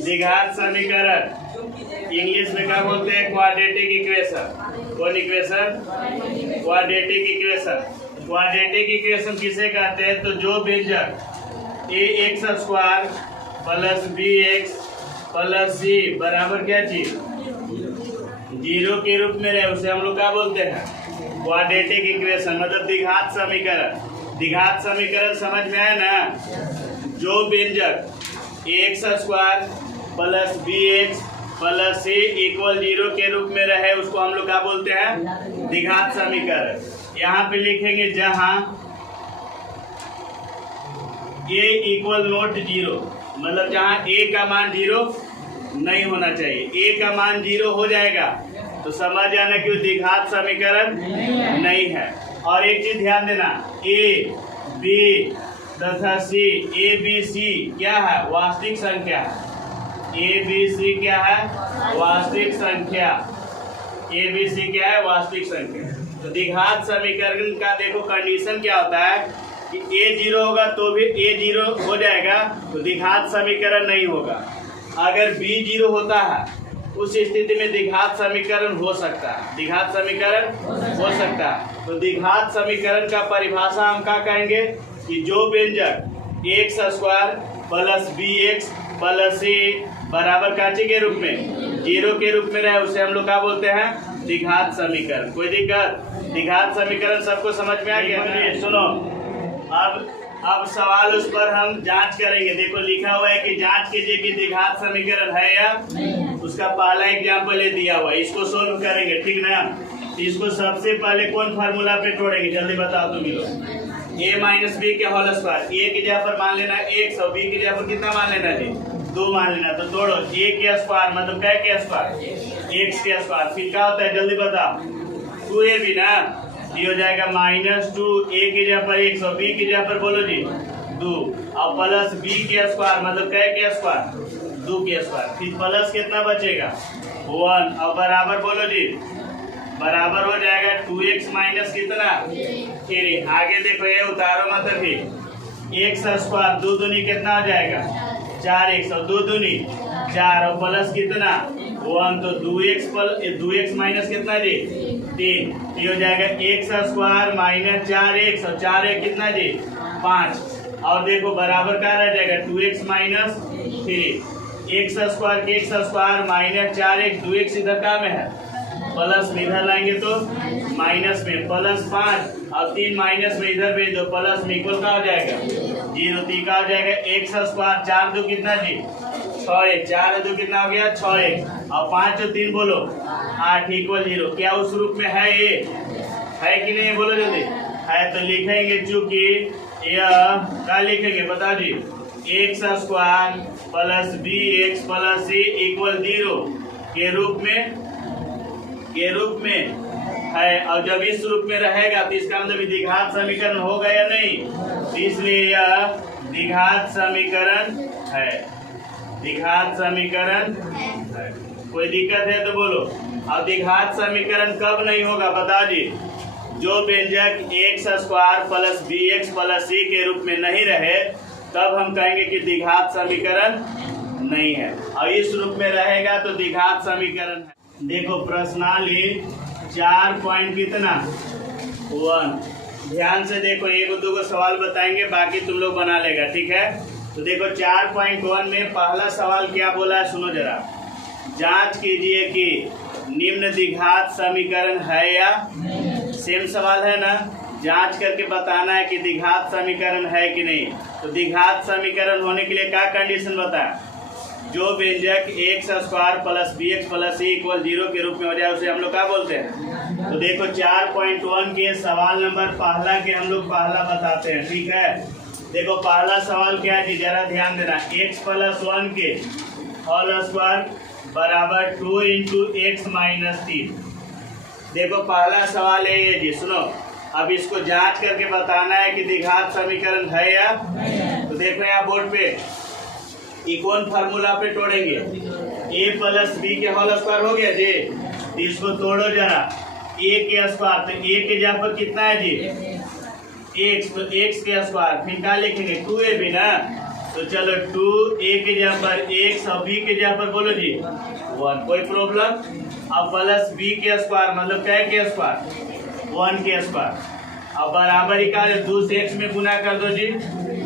द्विघात समीकरण इंग्लिश में क्या बोलते हैं? Quadratic equation. कौन equation? Quadratic equation. Quadratic equation किसे कहते हैं? तो जो व्यंजक ax² plus bx plus c बराबर क्या चीज? 0 के रूप में रहे, उसे हम लोग क्या बोलते हैं? क्वाड्रेटिक इक्वेशन, मतलब द्विघात समीकरण। द्विघात समीकरण समझ में आया ना? जो व्यंजक ax² plus bx plus c equal 0 के रूप में रहे, उसको हम लोग क्या बोलते हैं? द्विघात समीकरण। यहाँ पे लिखेंगे जहाँ a इक्वल नॉट 0, मतलब जहाँ a का मान 0 नहीं होना चाहिए। a का मान 0 हो जाएगा तो समझ जाना कि द्विघात समीकरण नहीं है। और एक चीज ध्यान देना, a b तथा c, a b c क्या है? वास्तविक संख्या है। a b c क्या है? वास्तविक संख्या। a b c क्या है? वास्तविक संख्या। तो द्विघात समीकरण का देखो कंडीशन क्या होता है कि a 0 होगा तो भी a 0 हो जाएगा तो द्विघात समीकरण नहीं होगा। अगर b 0 होता है उस स्थिति में द्विघात समीकरण हो सकता है। द्विघात समीकरण हो सकता है। तो द्विघात समीकरण का परिभाषा हम क्या कहेंगे कि जो व्यंजक ax² plus bx plus c बराबर काची के रूप में 0 के रूप में रहे, उसे हम लोग क्या बोलते हैं? द्विघात समीकरण। कोई दिक्कत? द्विघात समीकरण सबको समझ में आ गया? सुनो, अब सवाल उस पर हम जांच करेंगे। देखो लिखा हुआ है कि जांच कीजिए कि द्विघात समीकरण है या उसका पहला एग्जाम्पल दिया हुआ है, इसको सोल्व करेंगे, ठीक ना? इसको सबसे पहले कौन फार्मूला पे तोड़ेंगे? जल्दी बताओ तुम लोग। a माइनस बी के होल स्क्वायर, a की जगह पर मान लेना x और b की जगह पर कितना मान लेना जी? 2 मान लेना। तो तोड़ो, a के स्क्वायर मतलब क्या के स्क्वायर? x के स्क्वायर। फिर क्या होता है जल्दी बताओ? 2ab ना, ये हो जाएगा -2, a की जगह पर x और b की जगह पर बोलो जी 2 और प्लस b के स्क्वायर मतलब क्या के स्क्वायर? 2 के स्क्वायर। फिर प्लस कितना बचेगा? 1 और बराबर बोलो जी, बराबर हो जाएगा 2x माइनस कितना? 3। आगे देखो ये उतारो मतलब फिर x स्क्वायर 2 दूनी कितना हो जाएगा? 4x और 2 दूनी 4 और प्लस कितना? 1। तो 2x माइनस कितना जी? 3। ये हो जाएगा x स्क्वायर माइनस 4x और 4x कितना जी? 5। और देखो बराबर क्या रह जाएगा? 2x minus 3। x स्क्वायर के x square minus 4x, 2x इधर का में है प्लस में, इधर लाएंगे तो माइनस में, प्लस 5 और 3 माइनस में इधर भेज दो, प्लस में इक्वल का हो जाएगा 0। तो का हो जाएगा x स्क्वायर 4 2 कितना जी? 6x, 4 2 कितना हो गया? 6x और 5 और 3 बोलो 8 इक्वल 0। क्या उस रूप में है? ये है कि नहीं? बोलो जल्दी। है तो लिखेंगे, चूंकि यह क्या लिखेंगे बताओ जी? x square plus bx plus c equal 0 के रूप में है। और जब इस रूप में रहेगा तो इसका मतलब द्विघात समीकरण होगा या नहीं? इसलिए यह द्विघात समीकरण है। द्विघात समीकरण है। कोई दिक्कत है तो बोलो। और द्विघात समीकरण कब नहीं होगा बता जी? जो व्यंजक x square plus bx plus c के रूप में नहीं रहे तब हम कहेंगे कि द्विघात समीकरण नहीं है। और इस रूप में रहेगा तो द्विघात समीकरण है। देखो प्रश्नावली 4 पॉइंट कितना 1। ध्यान से देखो, 1-2 सवाल बताएंगे, बाकी तुम लोग बना लेगा, ठीक है? तो देखो 4.1 में पहला सवाल क्या बोला है सुनो जरा। जांच कीजिए कि निम्न द्विघात समीकरण है या सेम सवाल है ना? जांच करके बताना है कि द्विघात समीकरण है कि नहीं। तो द्विघात समीकरण होने के लिए क्या कंडीशन बताया? जो व्यंजक x square plus bx plus c equal 0 के रूप में हो जाए उसे हम लोग क्या बोलते हैं? तो देखो 4.1 के सवाल नंबर पहला के हम लोग पहला बताते हैं, ठीक है? देखो पहला सवाल क्या है जी? जरा ध्यान देना। x प्लस 1 के होल स्क्वायर बराबर 2 इंटू एक्स माइनस 3। देखो पहला सवाल है ये जी, सुनो। अब इसको जांच करके बताना है कि द्विघात समीकरण है या? तो देखो यहाँ बोर्ड पे कौन फार्मूला पे तोड़ेंगे? a प्लस बी के होल स्क्वायर हो गया जी। इसको तोड़ो जरा। a के स्क्वायर, तो a के जगह पर कितना है जी? x, तो x के स्क्वायर। फिर क्या लिखेंगे? 2ab ना, तो तो चलो 2a के जगह पर x और b के जगह पर बोलो जी 1, कोई प्रॉब्लम। अब प्लस b के स्क्वायर मतलब क्या के स्क्वायर 1 के स्क्वायर। अब बराबर ही का 2 से x में गुना कर दो जी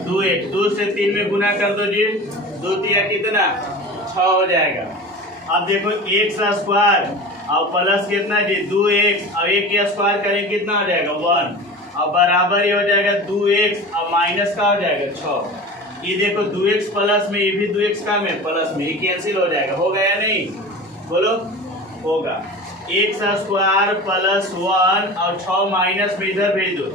2x, 2 से 3 में गुना कर दो जी 2 3 कितना 6 हो जाएगा। अब देखो x स्क्वायर और प्लस कितना जी 2x और 1 के स्क्वायर करेंगे कितना हो जाएगा 1 और बराबर ही हो जाएगा 2x और माइनस का हो जाएगा 6। ये देखो 2x प्लस में ये भी 2x का में प्लस में ये कैंसिल हो जाएगा, होगा या नहीं बोलो होगा। x स्क्वायर प्लस 1 और 6 माइनस में इधर भेज दो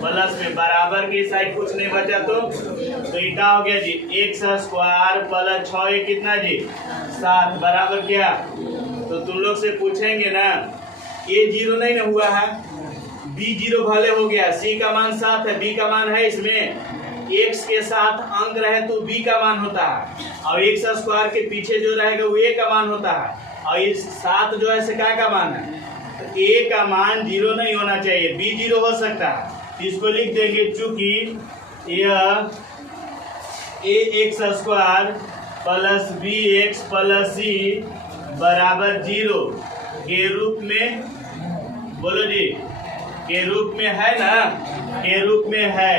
प्लस में बराबर की साइड कुछ नहीं बचा तो ये क्या हो गया जी x स्क्वायर प्लस 6 ये कितना जी 7 बराबर क्या। तो तुम लोग से पूछेंगे ना a 0 नहीं ना हुआ है b 0 भले हो गया, c का मान 7 है b का मान है इसमें x के साथ अंक रहे तो b का मान होता है और x स्क्वायर के पीछे जो रहेगा वो a का मान होता है और इस 7 जो है से क्या का मान है तो a का मान 0 नहीं होना चाहिए, b 0 हो सकता है। इसको लिख देंगे चूंकि यह ax square plus bx plus c बराबर 0 के रूप में बोलो जी के रूप में है ना, के रूप में है,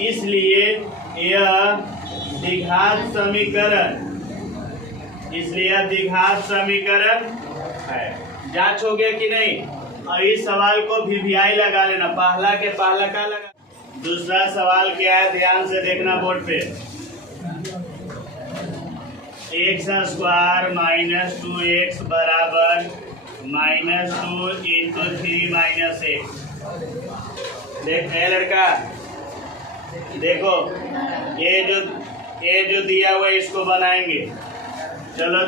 इसलिए यह द्विघात समीकरण समीकरण है। जांच हो गया कि नहीं। और इस सवाल को VVI लगा लेना, पहला के पहला का लगा। दूसरा सवाल क्या है ध्यान से देखना बोर्ड पे। x स्क्वायर माइनस 2x बराबर -2 इंटू 3 माइनस x। देख लड़का देखो ये जो दिया हुआ है इसको बनाएंगे। चलो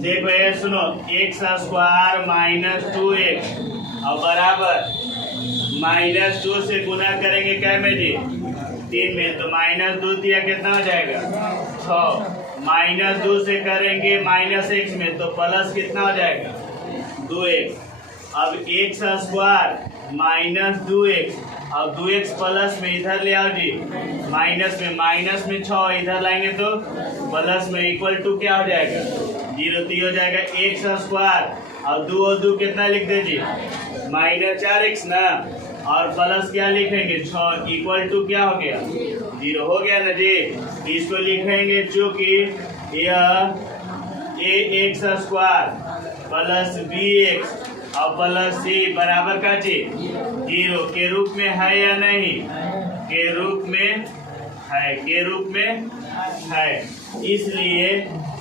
देखो ये सुनो x स्क्वायर माइनस 2x और बराबर -2 से गुना करेंगे क्या में जी 3 में तो -2 दिया कितना हो जाएगा 6 -2 से करेंगे -x में तो प्लस कितना हो जाएगा 2x। अब x स्क्वायर -2x और 2x प्लस में इधर ले आओ जी माइनस में 6 इधर लाएंगे तो प्लस में इक्वल टू क्या हो जाएगा 0 तो हो जाएगा x स्क्वायर और 2 और 2 कितना लिख दे जी -4x ना और प्लस क्या लिखेंगे 6 इक्वल टू क्या हो गया 0 हो गया ना जी। इसको लिखेंगे चूंकि यह ax स्क्वायर प्लस bx और प्लस c बराबर का चीज 0 के रूप में है या नहीं, के रूप में है, के रूप में है, इसलिए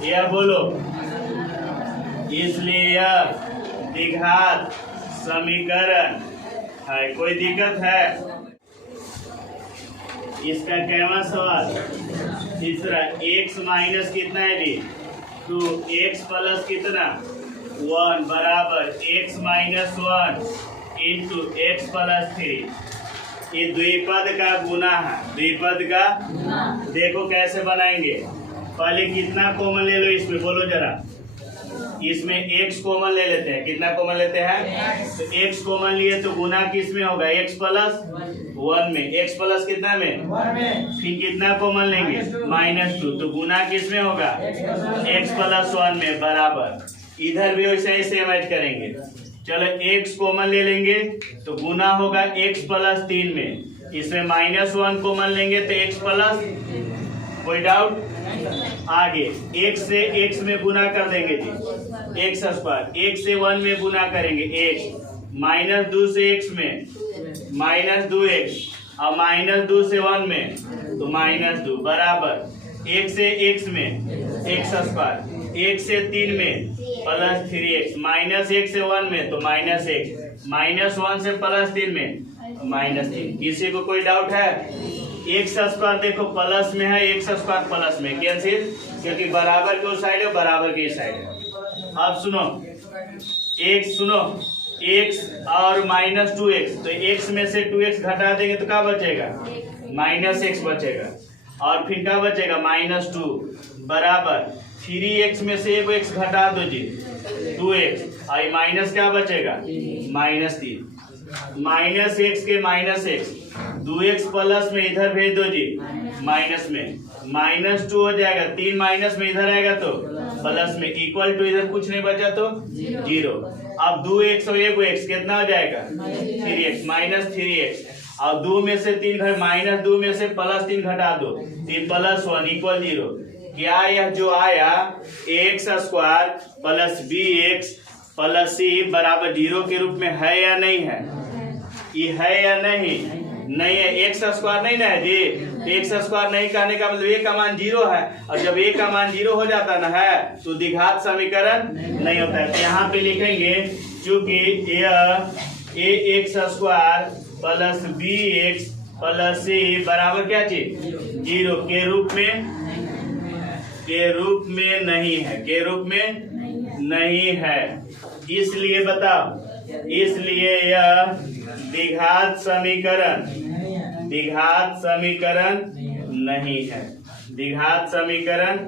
यह बोलो इसलिए यह द्विघात समीकरण है। कोई दिक्कत है? इसका कैवा सवाल तीसरा x माइनस कितना है जी 2 x प्लस कितना 1 बराबर x minus 1 into x plus 3। ये द्विपद का गुना है, द्विपद का देखो कैसे बनाएंगे। पहले कितना कॉमन ले लो इसमें बोलो जरा, इसमें x कॉमन ले लेते हैं। कितना कॉमन लेते हैं तो x कॉमन लिए तो गुना किस में होगा x प्लस 1 में, x प्लस कितना में 1 में, फिर कितना कॉमन लेंगे -2 तो गुना किस में होगा x प्लस 1 में बराबर। इधर भी वैसे ही सेम ऐड करेंगे। चलो x कॉमन ले लेंगे तो गुना होगा x प्लस 3 में, इसमें -1 कॉमन लेंगे तो x प्लस, कोई डाउट? आगे x से x में गुना कर देंगे जी x स्क्वायर, x से 1 में गुना करेंगे x, -2 से x में -2x और -2 से 1 में तो -2 बराबर x से x में x स्क्वायर, x से 3 में प्लस 3x, -1 से 1 में तो -x, -1 से प्लस 3 में -3। किसी को कोई डाउट है? x स्क्वायर देखो प्लस में है, x स्क्वायर प्लस में कैंसिल, क्योंकि बराबर के साइड है बराबर के साइड है। अब सुनो x और -2x तो x में से 2x घटा देंगे तो क्या बचेगा -x बचेगा और फिर क्या बचेगा -2 बराबर 3x में से एक x घटा दो जी 2x और माइनस क्या बचेगा -3, -x के -x 2x प्लस में इधर भेज दो जी माइनस में -2 हो जाएगा, 3 माइनस में इधर आएगा तो प्लस में, इक्वल टू इधर कुछ नहीं बचा तो 0। अब 2x और 1x कितना हो जाएगा 3x, -3x। और 2 में से 3 घट -2 में से +3 घटा दो, 3 + 1 = 0। क्या यह जो आया ax² + bx + c बराबर 0 के रूप में है या नहीं है? ये है या नहीं? नहीं है। x² नहीं ना है जी, x² नहीं कहने का मतलब a का मान 0 है, और जब a का मान 0 हो जाता ना है तो द्विघात समीकरण नहीं होता है। तो यहाँ पे लिखेंगे चूंकि यह ax² + bx + c बराबर क्या चीज 0 के रूप में नहीं है, के रूप में नहीं है। इसलिए बताओ, इसलिए यह द्विघात समीकरण नहीं है, द्विघात समीकरण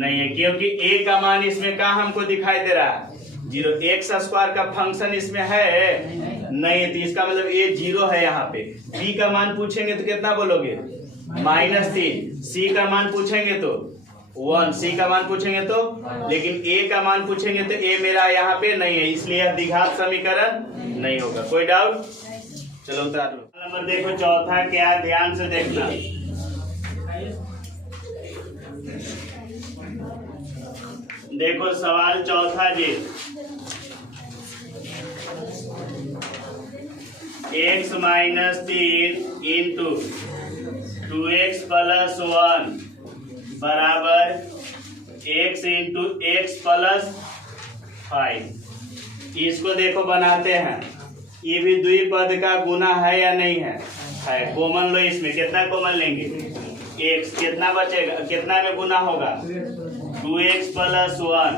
नहीं है, क्योंकि a का मान इसमें कहाँ हमको दिखाई दे रहा है 0। x² का फंक्शन इसमें है नहीं, तो इसका मतलब a 0 है यहाँ पे। b का मान पूछेंगे तो कितना बोलोगे -3। c का मान पूछेंगे तो 1, c का मान पूछेंगे तो, लेकिन a का मान पूछेंगे तो a मेरा यहाँ पे नहीं है, इसलिए यह द्विघात समीकरण नहीं होगा। कोई डाउट? चलो उतार लो। नंबर देखो चौथा क्या, ध्यान से देखना। देखो सवाल चौथा जी, x - 3 × 2x + 1 बराबर x × x + 5। इसको देखो बनाते हैं, ये भी द्विपद का गुना है या नहीं है? है। कॉमन लो, इसमें कितना कॉमन लेंगे x, कितना बचेगा, कितना में गुना होगा 2x + 1,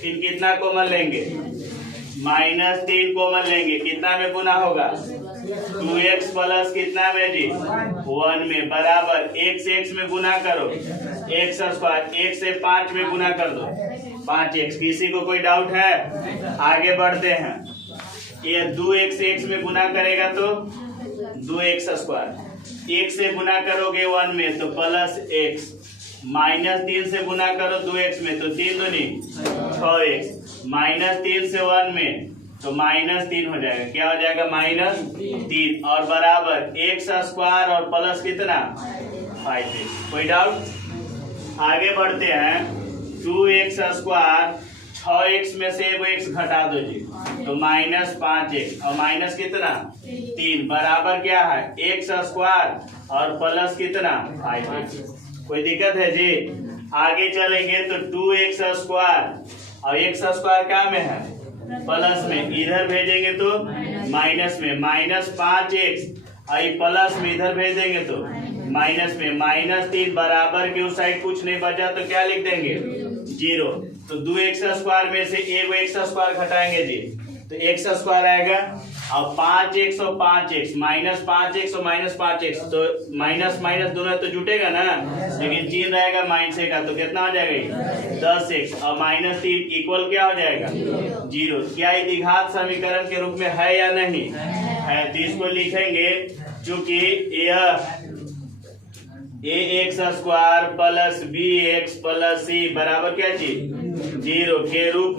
फिर कितना कॉमन लेंगे -3 कॉमन लेंगे, कितना में गुना होगा 2x प्लस कितना में जी 1 में बराबर x में गुना करो x², 1 से 5 में गुना कर दो 5x। किसी को कोई डाउट है? आगे बढ़ते हैं। ये 2x x में गुना करेगा तो 2x², 1 से गुना करोगे 1 में तो +x, -3 से गुना करो 2x में तो 3 दूनी 6x, -3 से 1 में तो -3 हो जाएगा। क्या हो जाएगा -3 और बराबर x² और प्लस कितना 5x। कोई डाउट? आगे बढ़ते हैं। 2x² 6x में से एगो x घटा दो जी तो -5x और माइनस कितना 3 बराबर क्या है x² और प्लस कितना 5x। कोई दिक्कत है जी? आगे चलेंगे तो 2x² और x² क्या में है प्लस में, इधर भेजेंगे तो माइनस में -5x और प्लस में इधर भेजेंगे तो माइनस में -3 बराबर के उस साइड कुछ नहीं बचा तो क्या लिख देंगे 0। तो 2x² में से एगो x² घटाएंगे जी तो x² आएगा और 5x और 5x -5x और -5x तो माइनस माइनस दोनों तो जुटेगा ना, लेकिन चिन्ह रहेगा माइनस का तो कितना हो जाएगा 10x और -3 इक्वल क्या हो जाएगा 0। क्या ये द्विघात समीकरण के रूप में है या नहीं है? तो इसको लिखेंगे चूंकि यह ax² plus bx plus c बराबर क्या चीज 0 के रूप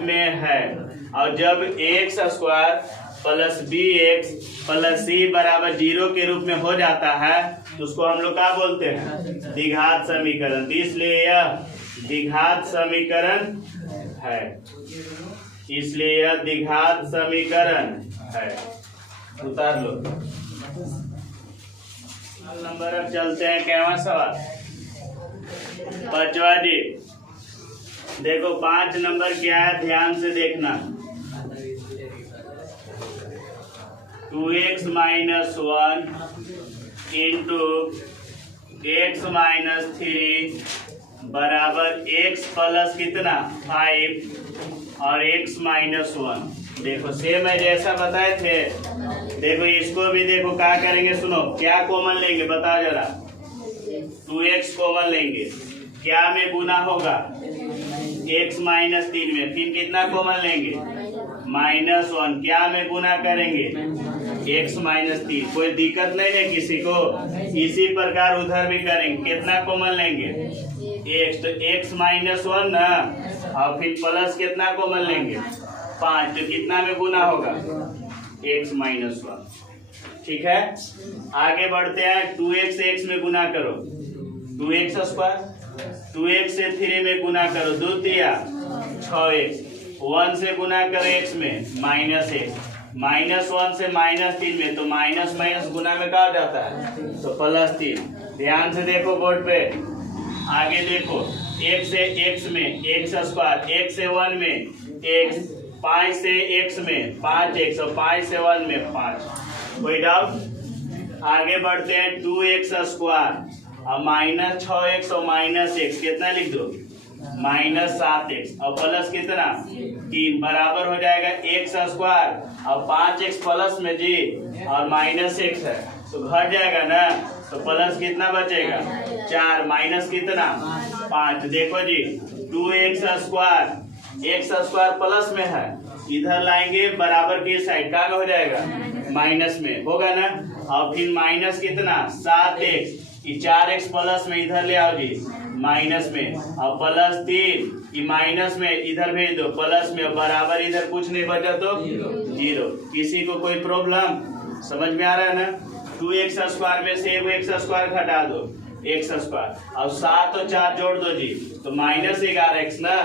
में है। और जब ax² plus bx plus c बराबर 0 के रूप में हो जाता है तो उसको हम लोग क्या बोलते हैं द्विघात समीकरण। तो इसलिए यह द्विघात समीकरण है, इसलिए यह द्विघात समीकरण है। उतार लो नंबर। अब चलते हैं कैवा सवाल 5वां जी। देखो 5 नंबर क्या है ध्यान से देखना। 2x - 1 × x - 3 बराबर x प्लस कितना 5 और x - 1। देखो सेम है जैसा बताए थे। देखो इसको भी देखो क्या करेंगे, सुनो क्या कॉमन लेंगे बताओ जरा। 2x कॉमन लेंगे, क्या में गुना होगा x - 3 में, फिर कितना कॉमन लेंगे -1, क्या में गुना करेंगे x माइनस 3। कोई दिक्कत नहीं है किसी को? इसी प्रकार उधर भी करेंगे। कितना कॉमन लेंगे? x, तो x माइनस 1 ना, और फिर प्लस कितना कॉमन लेंगे? 5, तो कितना में गुना होगा? x minus 1। ठीक है, आगे बढ़ते हैं। 2x x में गुना करो, 2x स्क्वायर। 2x से 3 में गुना करो, 2 तिया 6x। 1 से गुना करो x में, माइनस x। माइनस 1 से माइनस 3 में, तो माइनस माइनस गुना में क्या हो जाता है? तो प्लस 3। ध्यान से देखो बोर्ड पे, आगे देखो। x से x में x स्क्वायर, x से 1 में x, 5 से x में 5x, और 5 से 1 में 5। कोई डाउट? आगे बढ़ते हैं। 2x स्क्वायर और माइनस 6x और माइनस x, कितना लिख दो? माइनस 7x, और प्लस कितना? 3, बराबर हो जाएगा x स्क्वायर और 5x प्लस में जी, और माइनस x है तो घट जाएगा ना, तो प्लस कितना बचेगा? 4, माइनस कितना? 5। देखो जी, 2x square, x square plus में है, इधर लाएंगे बराबर की साइड, का हो जाएगा? माइनस में होगा ना। और फिर माइनस कितना? 7x, 4x प्लस में इधर ले आओ जी, माइनस में, और प्लस 3 माइनस में इधर भेज दो, प्लस में, बराबर इधर कुछ नहीं बचा तो 0। किसी को कोई प्रॉब्लम? समझ में आ रहा है ना? 2x स्क्वायर में से एक x स्क्वायर घटा दो, x स्क्वायर, और 7 और 4 जोड़ दो जी, तो माइनस 11x ना,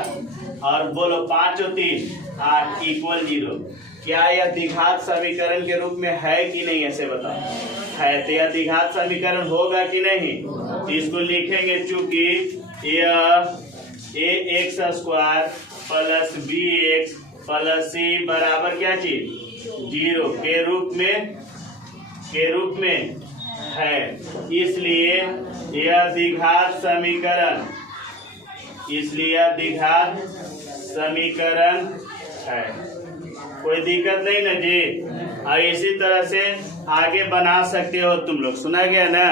और बोलो 5 और 3 8 इक्वल 0। क्या यह द्विघात समीकरण के रूप में है कि नहीं? ऐसे बताओ। है, तो यह द्विघात समीकरण होगा कि नहीं? इसको लिखेंगे, चूंकि यह ax square plus bx plus c बराबर क्या चीज? 0 के रूप में है, इसलिए यह द्विघात समीकरण है। कोई दिक्कत नहीं ना जी? और इसी तरह से आगे बना सकते हो तुम लोग। सुना गया ना?